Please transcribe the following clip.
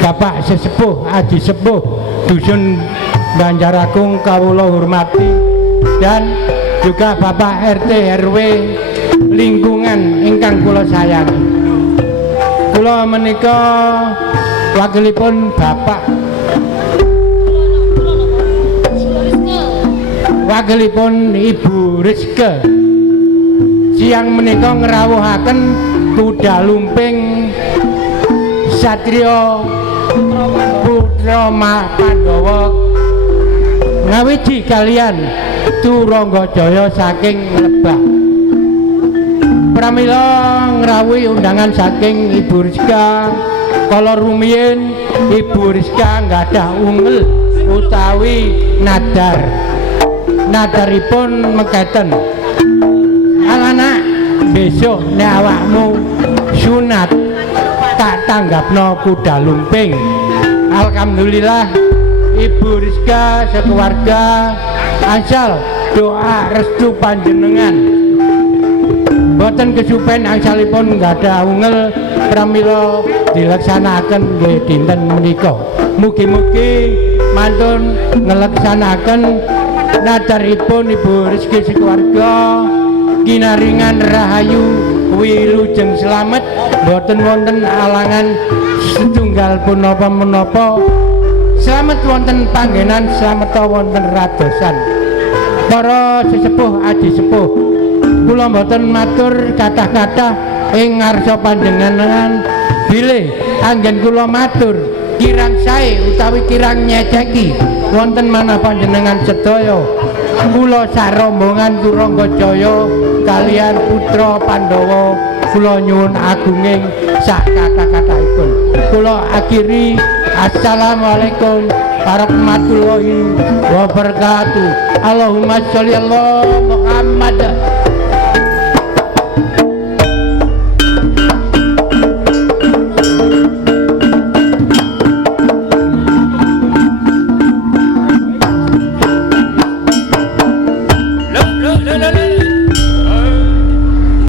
Bapak sesepuh Aji Sepuh Dusun Banjarakung kawula hormati, dan juga Bapak RT RW lingkungan ingkang kula sayangi. Kula menika wakilipun Bapak wakilipun Ibu Rizke siang menika ngrawuhaken kuda lumping Satrio Putra Pandawa ngawiji kalian Turanggajaya saking Lebak. Pramila ngrawuhi undangan saking Ibu Rizka. Kala rumiyin Ibu Rizka nggadah ungel utawi nadar. Nadaripun mekaten, anak besok nek awakmu sunat tak tanggapno kuda lumping. Alhamdulillah Ibu Rizka sekeluarga angsal doa restu panjenengan. Boten kesupen angsalipun nggadah ungel pramila dilaksanakaken nggih dinten menika. Mugi-mugi mantun ngelaksanaken nadaripun Ibu Rizki sekeluarga kinaringan rahayu wilujeng slamet, boten wonten alangan setunggal punapa menapa. Slamet wonten panggenan, slamet wonten radosan. Para sesepuh Aji Sepuh, kula mboten matur kathah-kathah ing ngarsa panjenengan bilih anggen kula matur kirang sae utawi kirang nyeceki wonten manah panjenengan sedaya. Kula sarombongan Turanggajaya kalian Putra Pandawa kula nyuwun agunging sak kathah-kathahipun. Kula akhiri, assalamualaikum warahmatullahi wabarakatuh. Allahumma sholli ala Muhammad